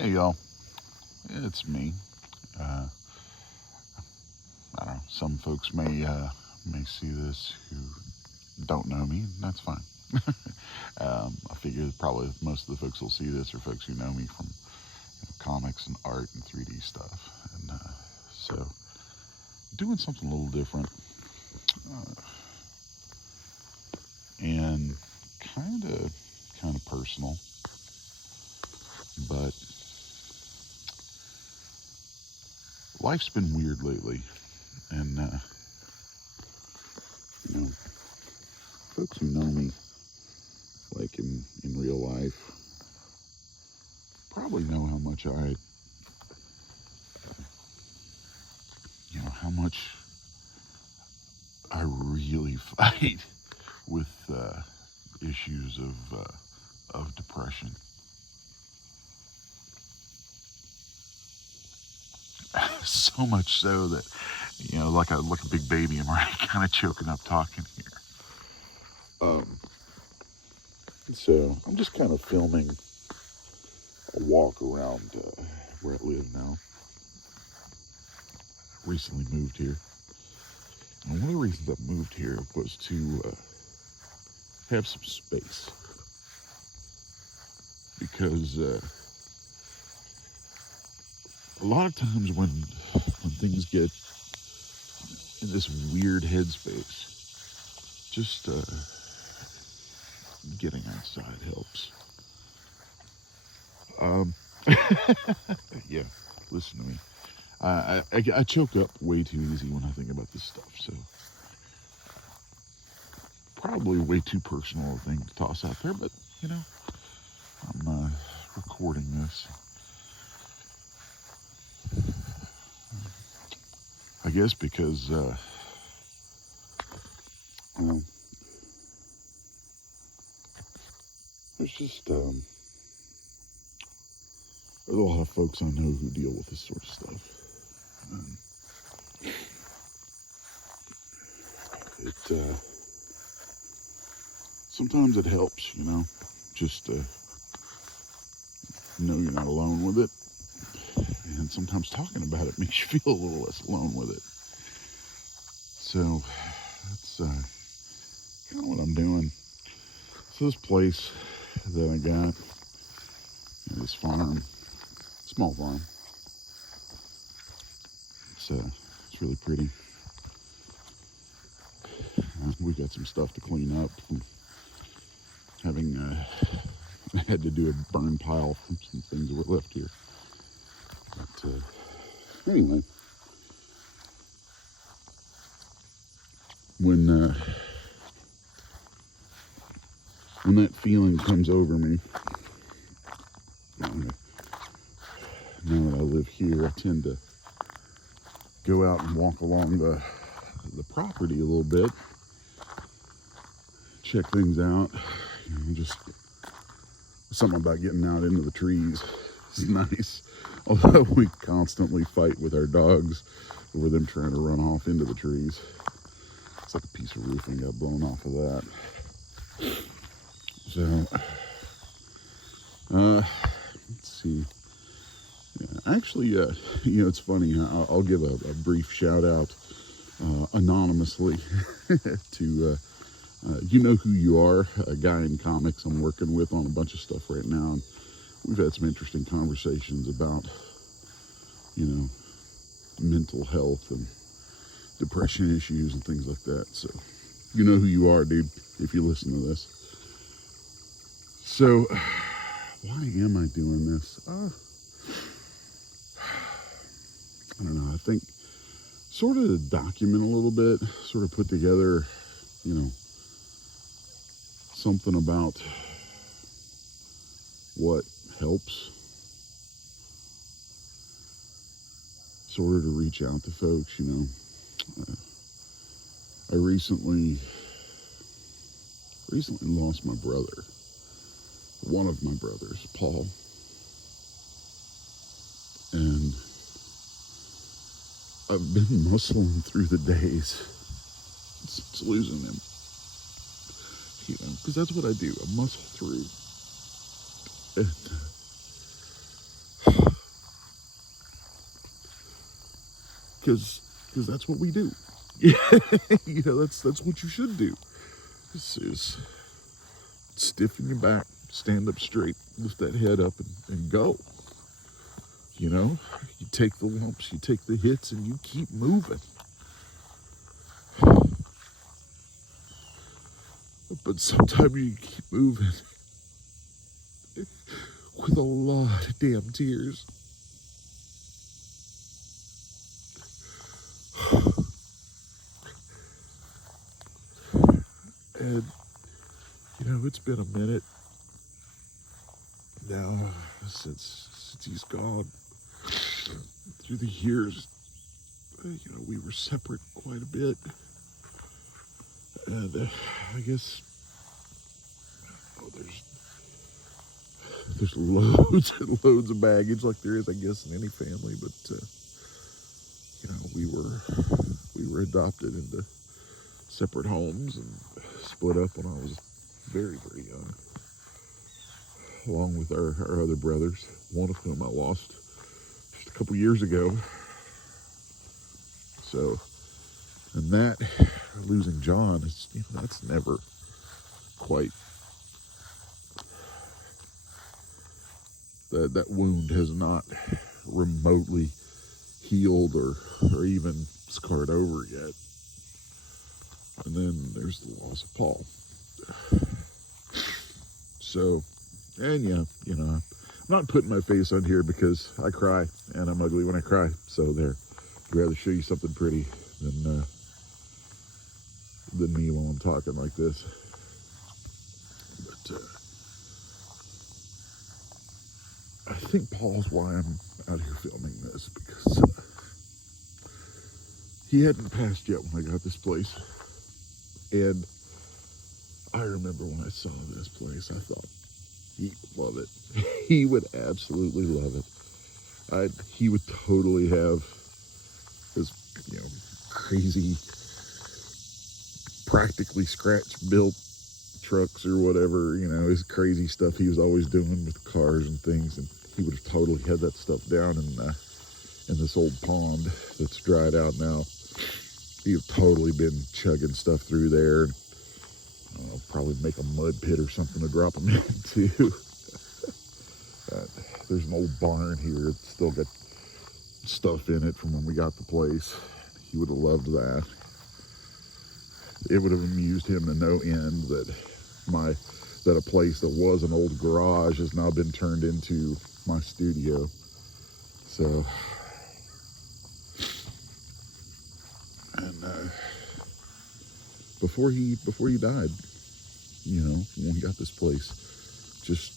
Hey y'all, it's me. Uh, I don't know. Some folks may see this who don't know me. And that's fine. I figure probably most of the folks who'll see this are folks who know me from comics and art and 3D stuff. And so, doing something a little different uh, and kind of personal, but life's been weird lately, and you know, folks who know me, like in real life, probably know how much how much I really fight with issues of depression. So much so that like a big baby, I'm already kind of choking up talking here. So I'm just kind of filming a walk around where I live now. Recently moved here, and one of the reasons I moved here was to have some space, because a lot of times when things get in this weird headspace, just getting outside helps. Yeah, listen to me. I choke up way too easy when I think about this stuff, so probably way too personal a thing to toss out there, but I'm recording this. I guess because well, there's just there's a lot of folks I know who deal with this sort of stuff. It sometimes it helps, just to know you're not alone with it, and sometimes talking about it makes you feel a little less alone with it. So that's kind of what I'm doing. So this place that I got, this farm, small farm, it's really pretty. We got some stuff to clean up from having had to do a burn pile from some things that were left here. But anyway, when that feeling comes over me, now that I live here, I tend to go out and walk along the property a little bit, check things out. Just something about getting out into the trees is nice. Although we constantly fight with our dogs over them trying to run off into the trees. It's like a piece of roofing got blown off of that. So, let's see. Yeah, actually, it's funny. I'll give a brief shout out anonymously to You Know Who You Are, a guy in comics I'm working with on a bunch of stuff right now. And we've had some interesting conversations about, mental health and depression issues and things like that. So, you know who you are, dude, if you listen to this. So, why am I doing this? I don't know. I think sort of to document a little bit, sort of put together, something about what helps, sort of to reach out to folks, I recently lost my brother, one of my brothers, Paul, and I've been muscling through the days since losing him, because that's what I do. I muscle through. And because that's what we do. That's what you should do. This is stiffen your back, stand up straight, lift that head up, and go. You take the lumps, you take the hits, and you keep moving. But sometimes you keep moving with a lot of damn tears. And, it's been a minute now since he's gone. Through the years, we were separate quite a bit. And I guess there's loads and loads of baggage like there is, I guess, in any family. But, we were adopted into separate homes and split up when I was very, very young, along with our other brothers, one of whom I lost just a couple years ago. So, and that, losing John, is, that's never quite, that wound has not remotely healed or even scarred over yet. And then there's the loss of Paul. So, and I'm not putting my face on here because I cry and I'm ugly when I cry. So there, I'd rather show you something pretty than me while I'm talking like this. But I think Paul's why I'm out here filming this, because he hadn't passed yet when I got this place. And I remember when I saw this place, I thought he would love it. He would absolutely love it. He would totally have his, crazy, practically scratch-built trucks or whatever, his crazy stuff he was always doing with cars and things, and he would have totally had that stuff down in this old pond that's dried out now. He'd have totally been chugging stuff through there, and probably make a mud pit or something to drop them into. There's an old barn here. It's still got stuff in it from when we got the place. He would have loved that. It would have amused him to no end that a place that was an old garage has now been turned into my studio. So, and before he died, when we got this place, just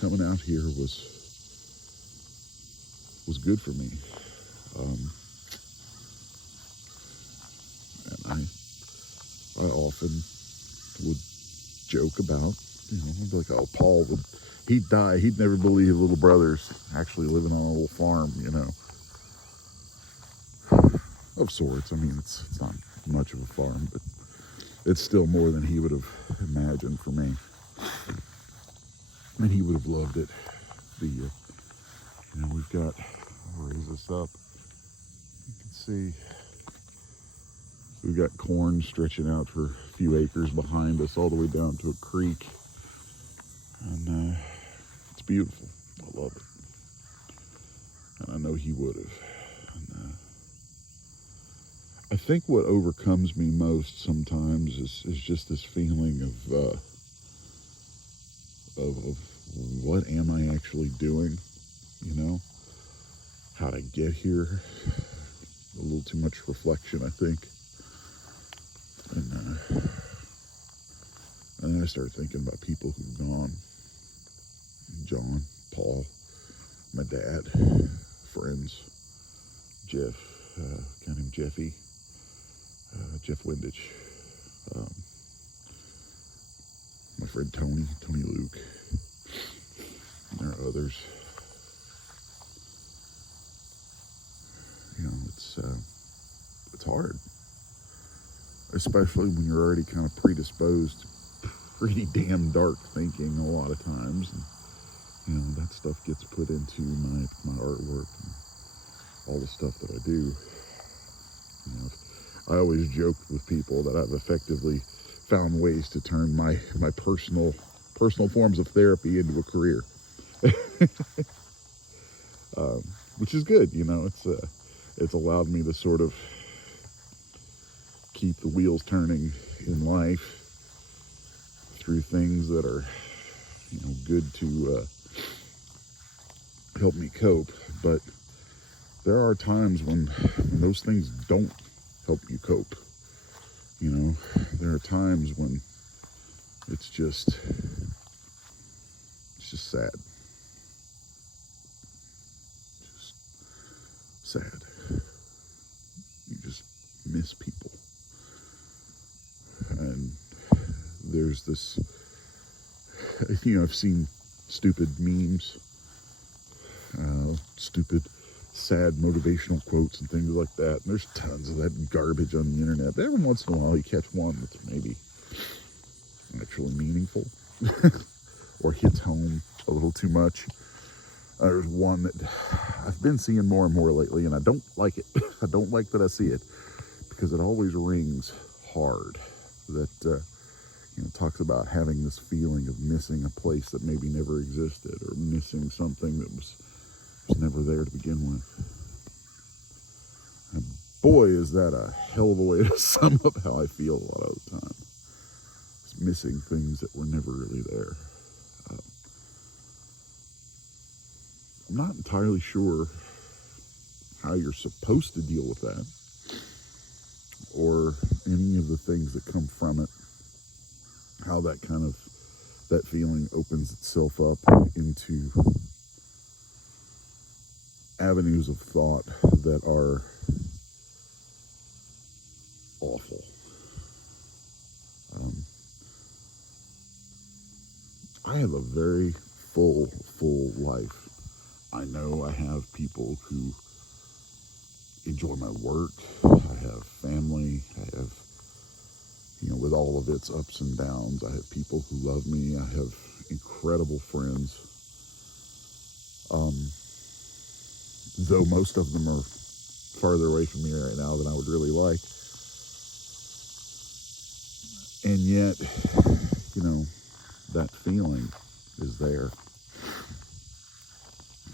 coming out here was good for me. And I often would joke about, I'd be like, oh, Paul he'd die. He'd never believe his little brother's actually living on a little farm, of sorts. I mean, it's not much of a farm, but it's still more than he would have imagined for me. And he would have loved it. We've got, I'll raise this up. You can see we've got corn stretching out for a few acres behind us, all the way down to a creek. And it's beautiful. I love it. And I know he would have. And I think what overcomes me most sometimes is just this feeling of what am I actually doing? How'd I get here? A little too much reflection, I think. And then I started thinking about people who've gone. John, Paul, my dad, friends, Jeff, a guy named Jeffy, Jeff Windich, my friend Tony Luke, and there are others. It's hard, especially when you're already kind of predisposed to pretty damn dark thinking a lot of times, and that stuff gets put into my artwork and all the stuff that I do. You know, I always joke with people that I've effectively found ways to turn my personal forms of therapy into a career, which is good. You know, it's allowed me to sort of keep the wheels turning in life through things that are, you know, good to help me cope. But there are times when those things don't help you cope. You know, there are times when it's just sad. Just sad. You just miss people. And there's this, you know, I've seen stupid memes, stupid, sad motivational quotes and things like that. And there's tons of that garbage on the internet. But every once in a while you catch one that's maybe actually meaningful or hits home a little too much. There's one that I've been seeing more and more lately, and I don't like it. I don't like that I see it, because it always rings hard. That you know, talks about having this feeling of missing a place that maybe never existed, or missing something that was never there to begin with. And boy, is that a hell of a way to sum up how I feel a lot of the time. It's missing things that were never really there. I'm not entirely sure how you're supposed to deal with that, or any of the things that come from it, how that feeling opens itself up into avenues of thought that are awful. I have a very full life. I know I have people who enjoy my work. I have family. I have, you know, with all of its ups and downs, I have people who love me. I have incredible friends. Though most of them are farther away from me right now than I would really like. And yet, you know, that feeling is there.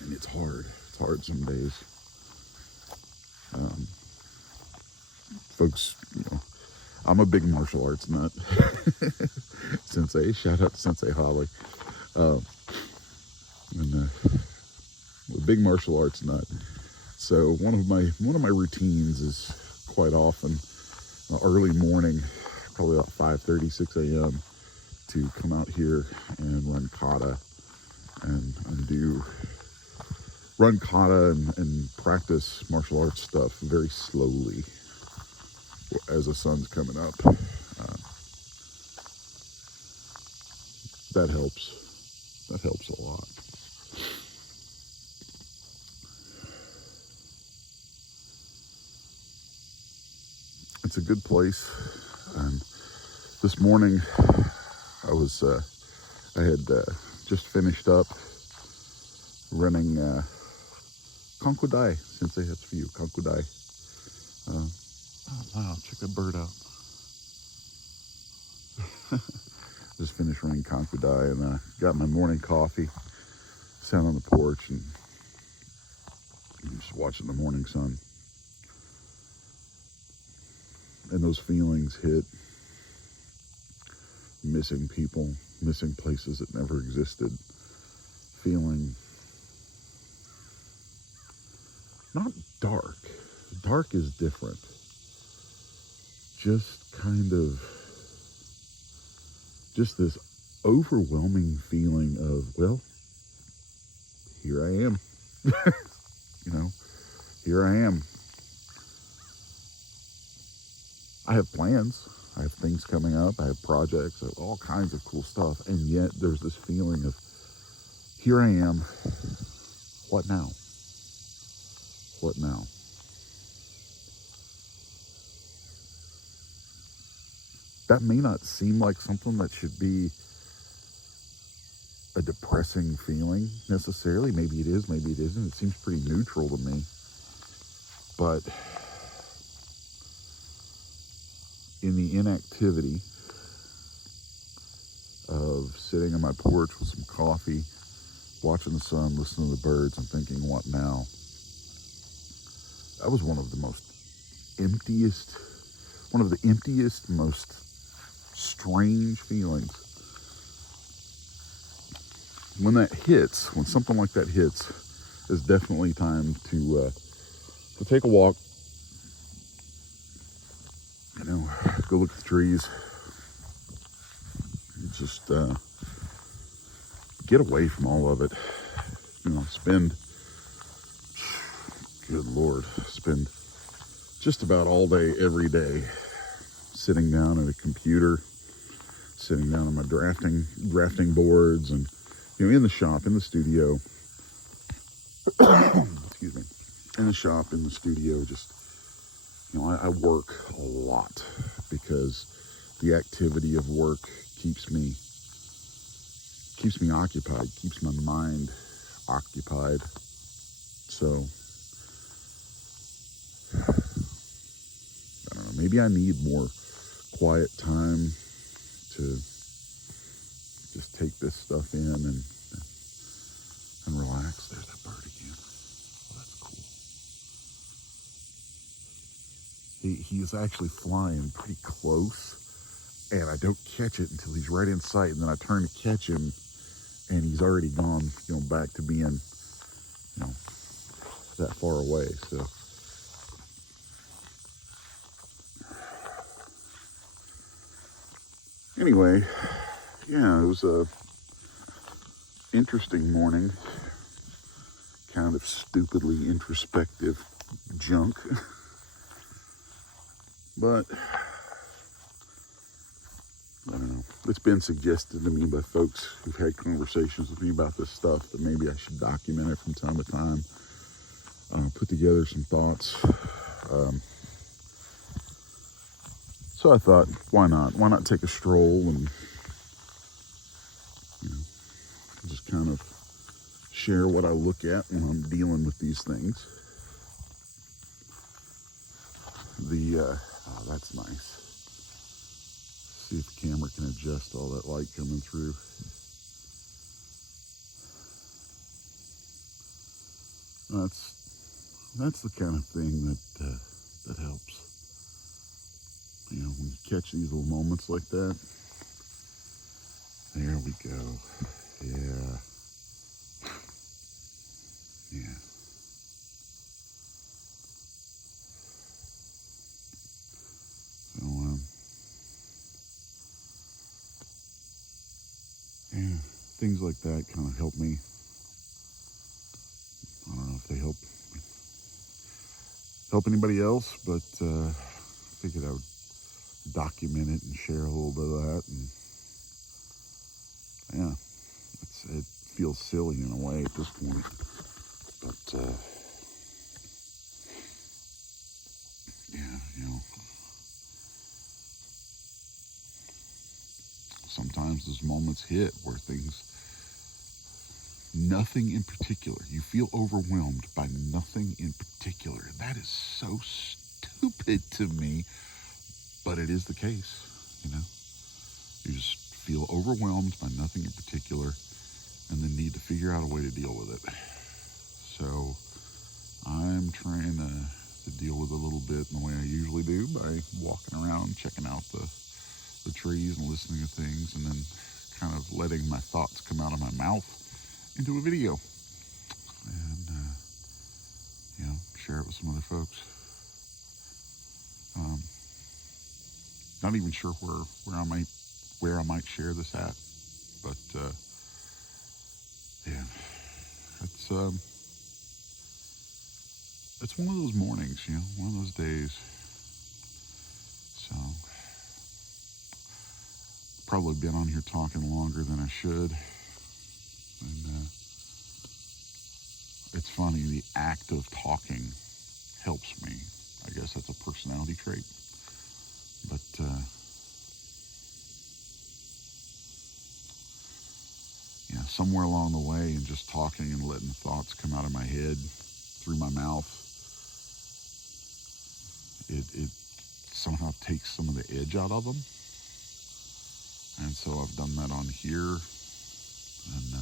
And it's hard. It's hard some days. Folks, you know, I'm a big martial arts nut. Sensei, shout out to Sensei Holly. A big martial arts nut. So one of my routines is quite often early morning, probably about 5:30, 6 a.m. to come out here and run kata and run kata and practice martial arts stuff very slowly as the sun's coming up. That helps. That helps a lot. It's a good place. And this morning I had just finished up running Konkudai, Sensei, that's for you, Konkudai. Oh wow, check that bird out. Just finished running Konkudai and got my morning coffee, sat on the porch and just watching the morning sun. And those feelings hit, missing people, missing places that never existed, feeling not dark. Dark is different. Just this overwhelming feeling of, well, here I am. You know, here I am. I have plans. I have things coming up. I have projects. I have all kinds of cool stuff. And yet there's this feeling of, here I am. What now? What now? That may not seem like something that should be a depressing feeling necessarily. Maybe it is, maybe it isn't. It seems pretty neutral to me. But in the inactivity of sitting on my porch with some coffee, watching the sun, listening to the birds, and thinking, what now? That was one of the emptiest, most strange feelings. When something like that hits, it's definitely time to take a walk, go look at the trees, just get away from all of it, spend just about all day, every day, sitting down at a computer, sitting down on my drafting boards, and in the shop, in the studio, excuse me, in the shop, in the studio, just I work a lot because the activity of work keeps me occupied, keeps my mind occupied. So I don't know, maybe I need more quiet time to just take this stuff in and relax. There's that bird again. Oh, that's cool. He is actually flying pretty close, and I don't catch it until he's right in sight, and then I turn to catch him, and he's already gone, back to being, that far away. So anyway, yeah, it was a interesting morning, kind of stupidly introspective junk, but I don't know. It's been suggested to me by folks who've had conversations with me about this stuff that maybe I should document it from time to time, put together some thoughts. So I thought, why not? Why not take a stroll and just kind of share what I look at when I'm dealing with these things. Oh, that's nice. See if the camera can adjust all that light coming through. That's the kind of thing that helps. When you catch these little moments like that. There we go. Yeah. Yeah. So, yeah, things like that kind of help me. I don't know if they help anybody else, but I figured I would document it and share a little bit of that. And yeah, it feels silly in a way at this point, but yeah, sometimes those moments hit where nothing in particular, you feel overwhelmed by nothing in particular. That is so stupid to me, but it is the case. You just feel overwhelmed by nothing in particular and then need to figure out a way to deal with it. So I'm trying to deal with it a little bit in the way I usually do, by walking around, checking out the trees and listening to things, and then kind of letting my thoughts come out of my mouth into a video and share it with some other folks. Not even sure where I might share this at, but yeah, it's one of those mornings, one of those days. So probably been on here talking longer than I should, and it's funny, the act of talking helps me. I guess that's a personality trait, but somewhere along the way, and just talking and letting the thoughts come out of my head through my mouth, it somehow takes some of the edge out of them. And so I've done that on here, and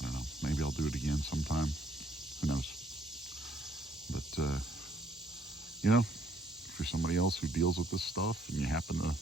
I don't know, maybe I'll do it again sometime. Who knows? But, if you're somebody else who deals with this stuff and you happen to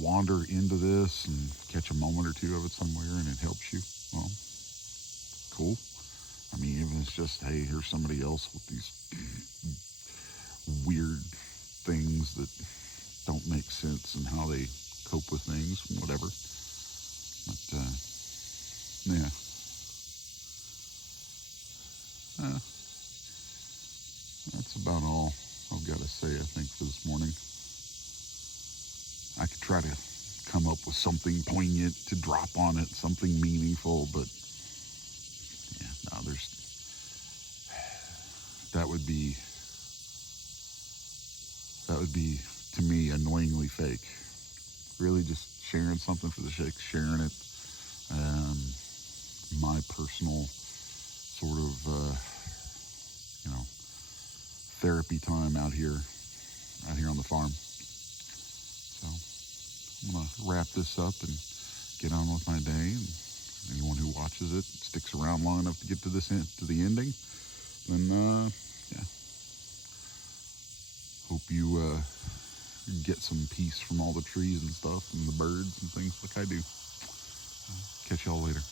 wander into this and catch a moment or two of it somewhere and it helps you, well, cool. I mean, even if it's just, hey, here's somebody else with these weird things that don't make sense and how they cope with things, whatever. But, yeah. That's about all I've got to say, I think, for this morning. I could try to come up with something poignant to drop on it, something meaningful, but yeah, no, that would be to me annoyingly fake. Really just sharing something for the sake of sharing it. My personal sort of therapy time out here on the farm. So I'm gonna wrap this up and get on with my day. And anyone who watches it, sticks around long enough to get to the ending, then hope you get some peace from all the trees and stuff and the birds and things like I do. Catch y'all later.